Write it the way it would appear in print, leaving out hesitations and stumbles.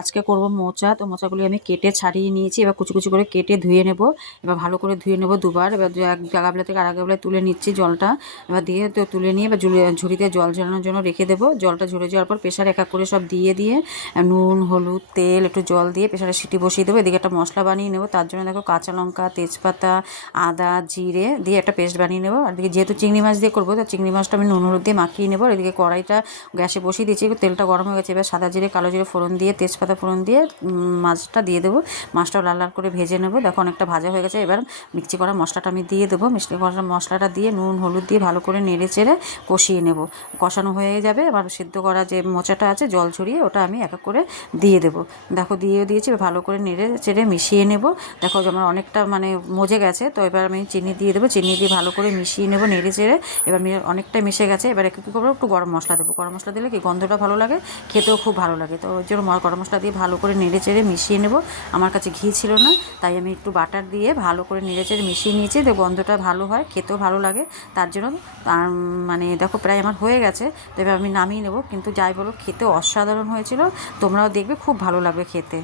আজকে করব মোচা। তো মোচাগুলি আমি কেটে ছাড়িয়ে নিয়েছি। এবার কুচি কুচি করে কেটে ধুয়ে নেব। এবার ভালো করে ধুয়ে নেব দুবার। এবার এক গাবলা থেকে আরেক গাবলায় তুলে নিচ্ছি জলটা। এবার দিয়ে তো তুলে নিয়ে এবার ঝুড়িতে জল ঝরানোর জন্য রেখে দেবো। জলটা ঝরে যাওয়ার পর প্রেশারে এক এক করে সব দিয়ে নুন, হলুদ, তেল, একটু জল দিয়ে প্রেশারে সিটি বসিয়ে দেবো। এদিকে একটা মশলা বানিয়ে নেবো। তার জন্য দেখো কাঁচা লঙ্কা, তেজপাতা, আদা, জিরে দিয়ে একটা পেস্ট বানিয়ে নেবো। আর এদিকে যেহেতু চিংড়ি মাছ দিয়ে করবো, তো চিংড়ি মাছটা আমি নুন হলুদ দিয়ে মাখিয়ে নেবো। আর এদিকে কড়াইটা গ্যাসে বসিয়ে দিয়েছি। তেলটা গরম হয়ে গেছে। এবার সাদা জিরে, কালো জিরে ফোড়ন দিয়ে, তেজপাতা ফোড়ন দিয়ে মাছটা দিয়ে দেবো। মাছটাও লাল লাল করে ভেজে নেবো। দেখো অনেকটা ভাজা হয়ে গেছে। এবার মিক্সি করা মশলাটা আমি দিয়ে দেবো। মিক্সি করা মশলাটা দিয়ে নুন হলুদ দিয়ে ভালো করে নেড়ে চেড়ে কষিয়ে নেব। কষানো হয়ে যাবে। এবার সিদ্ধ করা যে মোচাটা আছে জল ছড়িয়ে ওটা আমি এক এক করে দিয়ে দেবো। দেখো দিয়ে দিয়েছি। ভালো করে নেড়ে চেড়ে মিশিয়ে নেব। দেখো আমার অনেকটা মানে মজে গেছে। তো এবার আমি চিনি দিয়ে দেবো। চিনি দিয়ে ভালো করে মিশিয়ে নেব নেড়ে চেড়ে। এবার অনেকটা মিশে গেছে। এবার কী করবো, একটু গরম মশলা দেবো। গরম মশলা দিলে কি গন্ধটা ভালো লাগে, খেতেও খুব ভালো লাগে। তো ওই জন্য গরম মশলা দিয়ে ভালো করে নেড়ে চেড়ে মিশিয়ে নেব। আমার কাছে ঘি ছিল না, তাই আমি একটু বাটার দিয়ে ভালো করে নেড়ে চেড়ে মিশিয়ে নিয়েছি। তো গন্ধটা ভালো হয়, খেতেও ভালো লাগে। তার জন্য মানে দেখো প্রায় আমার হয়ে গেছে। তো এবার আমি নামিয়ে নেব। কিন্তু যাই বলো, খেতে অসাধারণ হয়েছিল। তোমরাও দেখবে, খুব ভালো লাগবে খেতে।